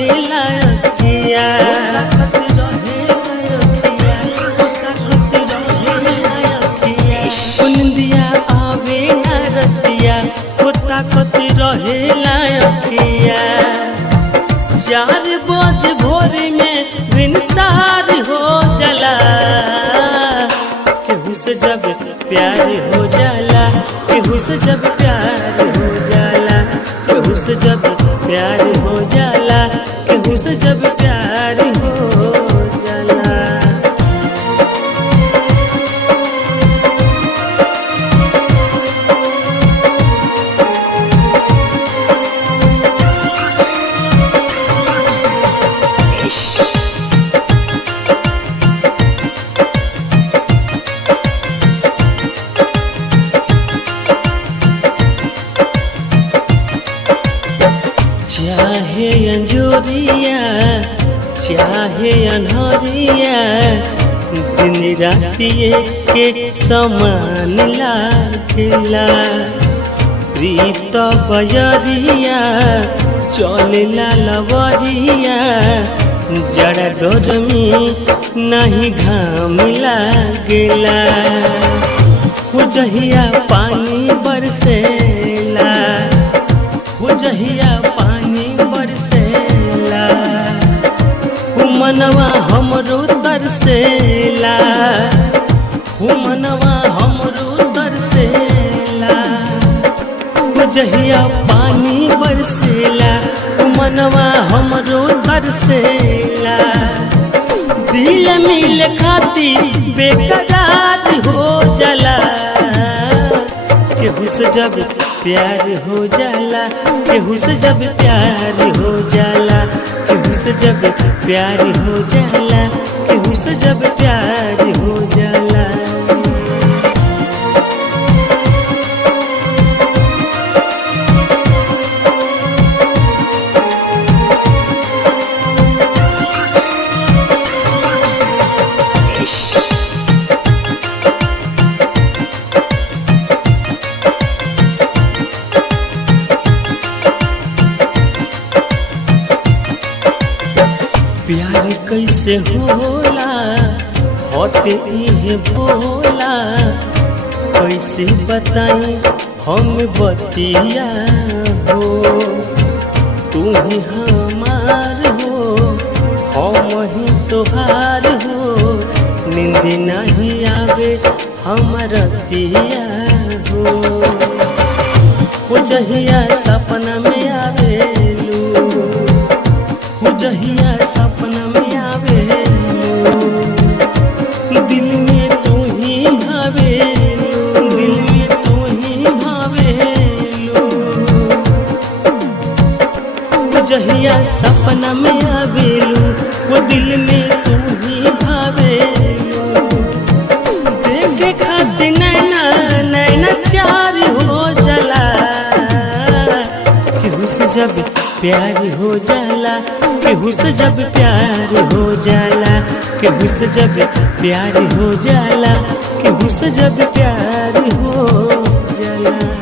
रहेला अखिया निंदिया आवे ना रतिया ताकत रहेला अखिया 4 बजे भोर में विनसार हो जाला केहू से जब प्यार हो जाला केहू से जब प्यार हो जाला केहू से जब प्यार हो जाला केहू से जब प्यार हो जाला। चाहे अंजोरिया चाहे अनहरिया दिन रातिए के समान लागला प्रीत बजरिया चलेला लवरिया जड़ा गर्मी नहीं घाम लागला हो जहिया पानी बरसेला हो जहिया पानी बरसेला हो मनवा हमरो तरसेला हो मनवा हमरो तरसेला हो जहिया पानी बरसेला हो मनवा हमरो तरसेला दिल मिल खाती बेकरार हो जाला केहू से जब प्यार हो जाला केहू से जब प्यार हो जाला केहू से जब प्यार हो जाला केहू से जब प्यार हो जाला। प्यार कैसे होला होते इहे बोला कैसे बताई हम बतिया हो तू ही हमार हो हम ही तोहार हो नींद नहीं आवे हमर रतिया हो जहिया सपना में आवेलू हो जहिया सपना में आवेलू दिल में तू ही भावेलू दिल में तू ही भावेलू हो जहिया सपना में आवेलू वो दिल में तू ही भावेलू देखे खातिर नैना नैना चार हो जाला केहू से जब प्यार हो जाला केहू से जब प्यार हो जाला केहू से जब प्यार हो जाला केहू से जब प्यार हो जाला।